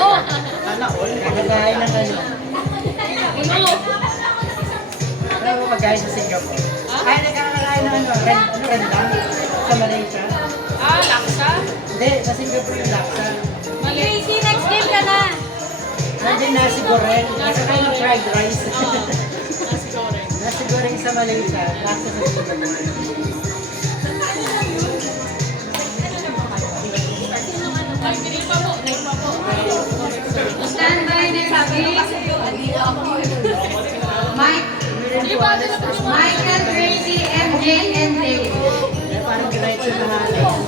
Oh! Sana all. Magagahay ng ano. Ano? Ano magagahay sa Singapore? Ay, nagkakagahay ng ano, rendang sa Malaysia. Ah, laksa? Hindi, sa Singapore yung laksa. Mali. Tracy, next game ka na. Hindi, nasi goreng. Nasa kayo ng fried rice. Nasi goreng. Nasi goreng sa Malaysia. Laksa sa Singapore. Ay, hindi pa po. Hindi pa po. Stand by next game. Mike, Hindi ba? Hindi na po yung mga- Michael, Tracy, MJ, and David. Kaya parang diretso na nga na yun.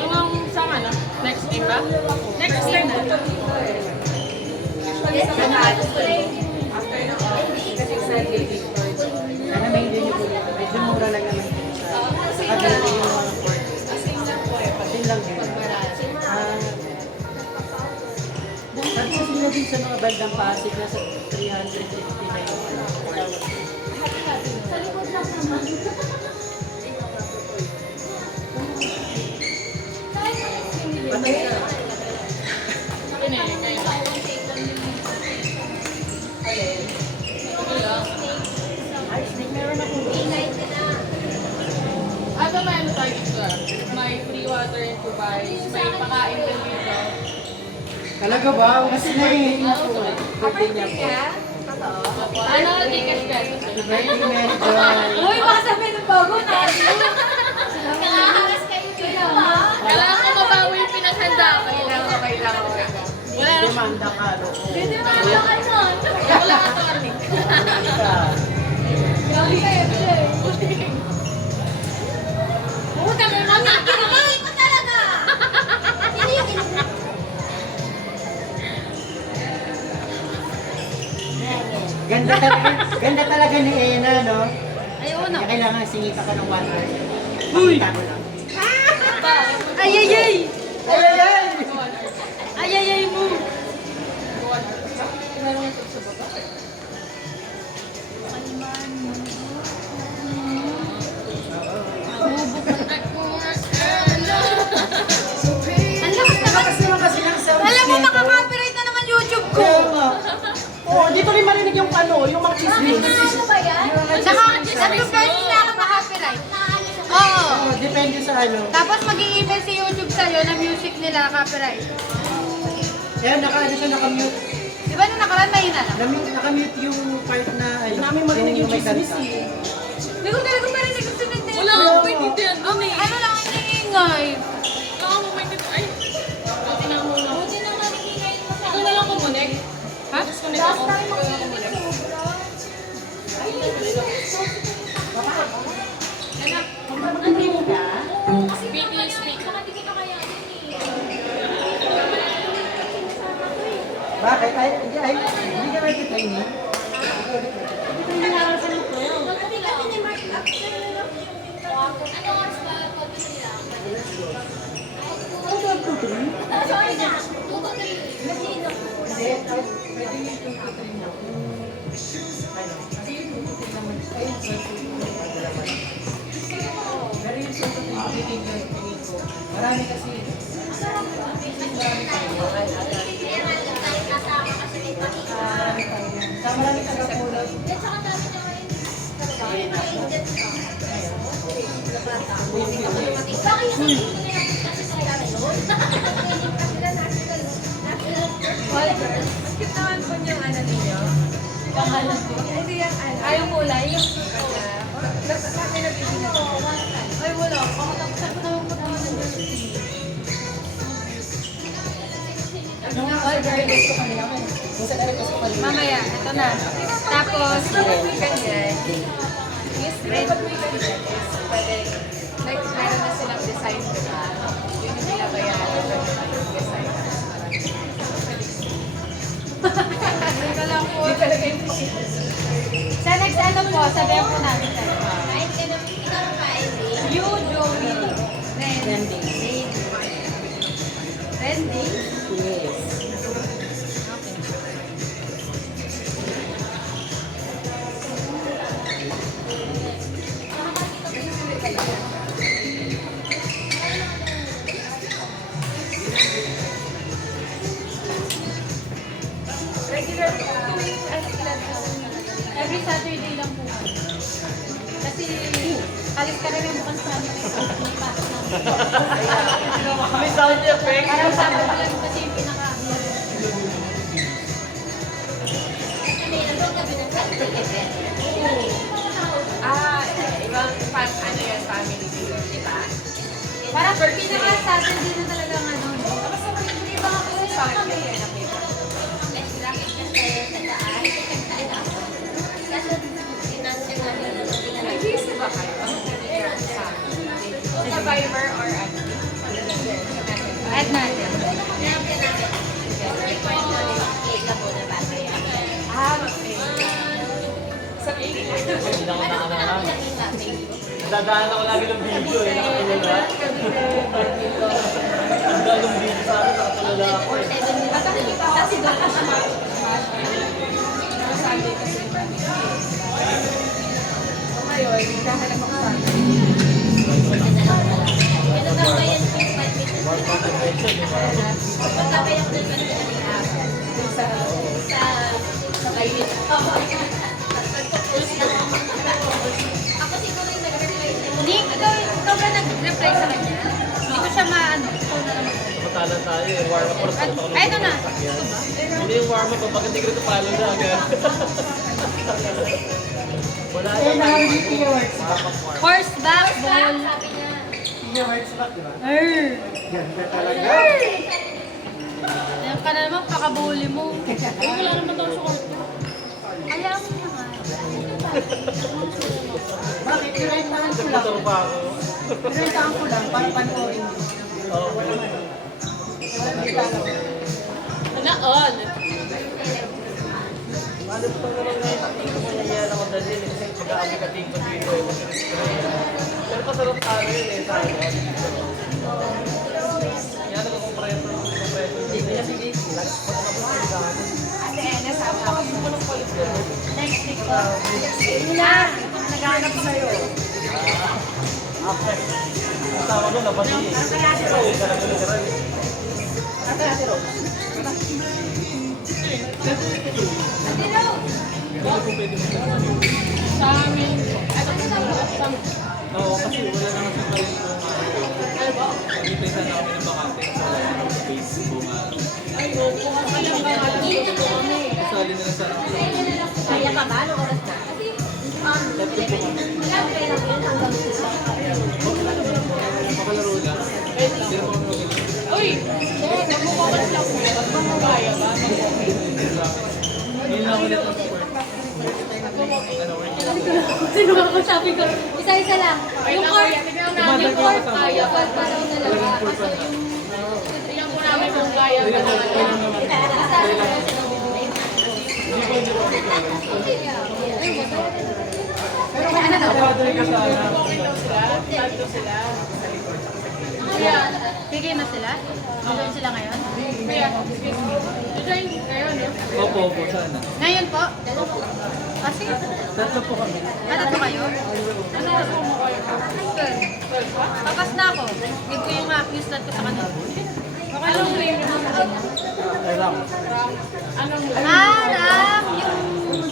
Ang sa ano? Next game ba? Next game na. Sana may din yung kuya. Medyo mura lang naman. Pag yung mga pork. Asin lang din. Sabi kasi nila din sa mga bandang Pasig, nasa 350 na yung Pinili kayo. Ay, snake meron ako. Ano may ano tayo dito? May free water and device. May pakain din dito. Talaga ba? Kasi na yun. Birthday niya po. Ano? Ticket peso. Birthday niya, Joy. Uy, baka sabihin ng bago na. Kailangan ko mabawi yung pinaghanda ko. Kailangan. Wala na. Demanda ka, loko. Wala ka to, Arnie. Grabe kayo, Jay. Puta mo, mami. Kinikilig ko talaga. Ganda talaga ni Ena, no? Ay, uno. Kaya kailangan singita ka ng water. Pakita mo lang. Ay, ay, ay. Ay, ay, ay! Ay, ay, ay mo. Ang lakas naman. Naman kasi ng sound Alam mo, nito. makaka-copyright na naman YouTube ko. Kaya nga. Oo, dito rin marinig yung ano, yung mga chismis. ba yan? Nag-first na ako na-copyright. Oo. Oo, depende sa ano. Tapos mag-i-email si YouTube sa'yo na music nila copyright. Kaya ano siya, nakamute. Di ba nung nakaraan mahina lang? Nakamute yung part na ano. Namin marinig yung chismis eh. Hindi ko talaga marinig yung sunod nito. Wala akong maintindihan doon eh. Ano lang ang ingay? Wala akong maintindihan. Ay. Buti na muna. Ikaw na lang kumunik. Ha? Disconnect ako. Ikaw na lang kumunik. Speak na speak. Bakit? Ay, hindi ka nakikita Marami kasi. Sa marami tagapulot. Bakit naman po yung ano ninyo? Pangalan po? Hindi yung ano. Ay, yung kulay? Yung bakit nabili na po? Ay, wala. Ako naman po naman ng jersey. Mamaya, ito na. Tapos, ganyan. Yes, red. Pwede, like, meron na silang design, diba? Yun yung nilabayaran. Design. Ito lang po. Sa next ano po, sabihan po namin tayo. You, Joey, Randy. Randy? Yes. Regular tuwing ilan Every Saturday lang po. Kasi alis ka rin yung bukas sa amin. May pasok namin. May sound effect. Parang sabi ko lang kasi yung pinaka... ibang ano yan, family view, di ba? Parang pinaka Saturday na talaga ng ano. Basta hindi ba ako sa family yan, nakita? Nag-iisip ba kayo? Ano nangyayari sa Survivor or ano? Add natin. Okay. Sa Hindi na ako nakakalaman. Dadaan ako lagi ng video eh. Nakatulala. Ang daan ng video sa akin, nakatulala ako eh. At nakikita ko kasi doon sa Sunday kasi so ngayon, naghahanap ako sa Ikaw ba nag-reply sa kanya? Hindi ko siya maano. Matala tayo eh. Warm up or sa Ay, ito na. Hindi yung warm up. Pag hindi ko ito palo na agad. Wala Eh, nakarepeat yung words. Horseback ball. Yung words back, di ba? Ganda talaga. Ayan ka na naman, pakabuli mo. Wala naman daw sa court. Ayaw mo naman. Bakit? Pinrentahan ko lang. Nagpaturo pa ako. Pinrentahan ko lang para panoorin mo. Oo. Wala all. Ano pa naman ngayon? Hindi ko mangyayari ako dali. Kasi pag-aapikating ko dito eh. Pero pasarap tayo yun eh. Sa ano. Yan ako kompreso. Sige, sige. Ate Enes, ako mo ng kulit ko. Next week po. Yun na. Naghahanap sa'yo. After. Kasama doon, labas eh. Oo, talaga literal eh. Sa amin. Ito po sa Oo, kasi wala naman sa talent kung pag-ipisan na kami ng Makati sa Facebook nga. Ay, opo. Kasi yung mga Kasali na lang sa Kaya pa ba? Anong oras na? makalaro lang. Hindi na kami mag- Uy! Magbubukas lang po. Magmamagaya ba? Ngayon lang ulit ang sport. Sino ba kung sabi ko? Isa-isa lang. Yung court. Yung court. Kaya pa parang dalawa. Kasi yung... Tingnan po namin kung kaya pa Pero kaya ano daw? Sige na sila? Doon sila ngayon? Opo, opo, sana. Ngayon po? Kasi? Tatlo po kami. Tatlo kayo? Ano oras mo kayo? 12. Papas na ako. Give ko yung yung slot ko sa kanila. Anong name mo? Ram. Ram! Yung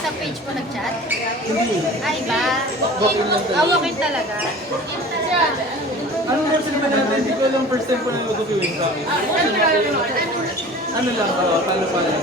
sa page ko nag-chat? Ay, iba. Walk-in talaga. Ano lang sila natin? Hindi ko alam first time ko na mag-viewing sa amin. Ano lang, talo pa lang.